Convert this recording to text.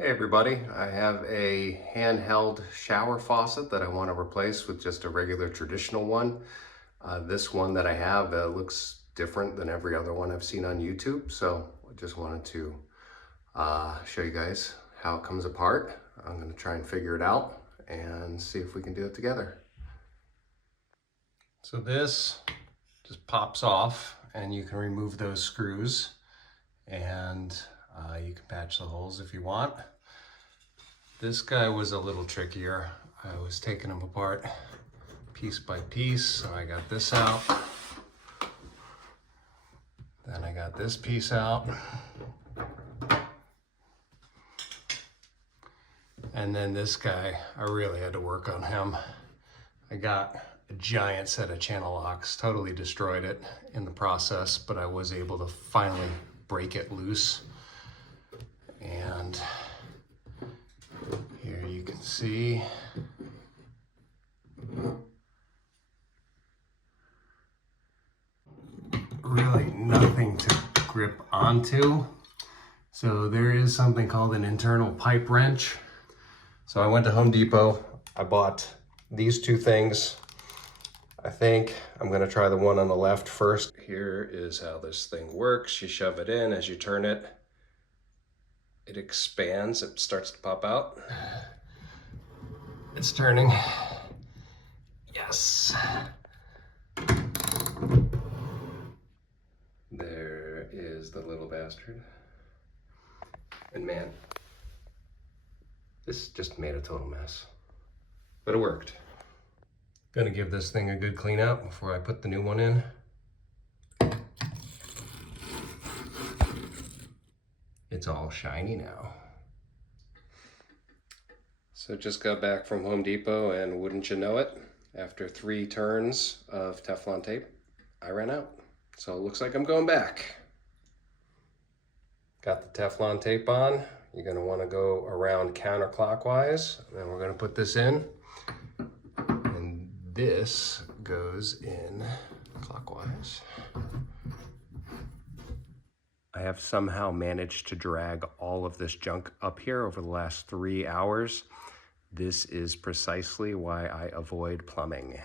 Hey everybody, I have a handheld shower faucet that I want to replace with just a regular traditional one. This one that I have looks different than every other one I've seen on YouTube, so I just wanted to show you guys how it comes apart. I'm going to try and figure it out and see if we can do it together. So this just pops off and you can remove those screws and you can patch the holes if you want. This guy was a little trickier. I was taking them apart piece by piece. So I got this out. Then I got this piece out. And then this guy, I really had to work on him. I got a giant set of channel locks, totally destroyed it in the process, but I was able to finally break it loose. And here you can see really nothing to grip onto. So there is something called an internal pipe wrench. So I went to Home Depot. I bought these two things. I think I'm gonna try the one on the left first. Here is how this thing works. You shove it in. As you turn it, it expands, it starts to pop out. It's turning. Yes. There is the little bastard. And man, this just made a total mess. But it worked. Gonna give this thing a good clean out before I put the new one in. It's all shiny now. So just got back from Home Depot and wouldn't you know it, after 3 turns of Teflon tape, I ran out. So it looks like I'm going back. Got the Teflon tape on. You're gonna wanna go around counterclockwise. And then we're gonna put this in. And this goes in clockwise. I have somehow managed to drag all of this junk up here over the last 3 hours. This is precisely why I avoid plumbing.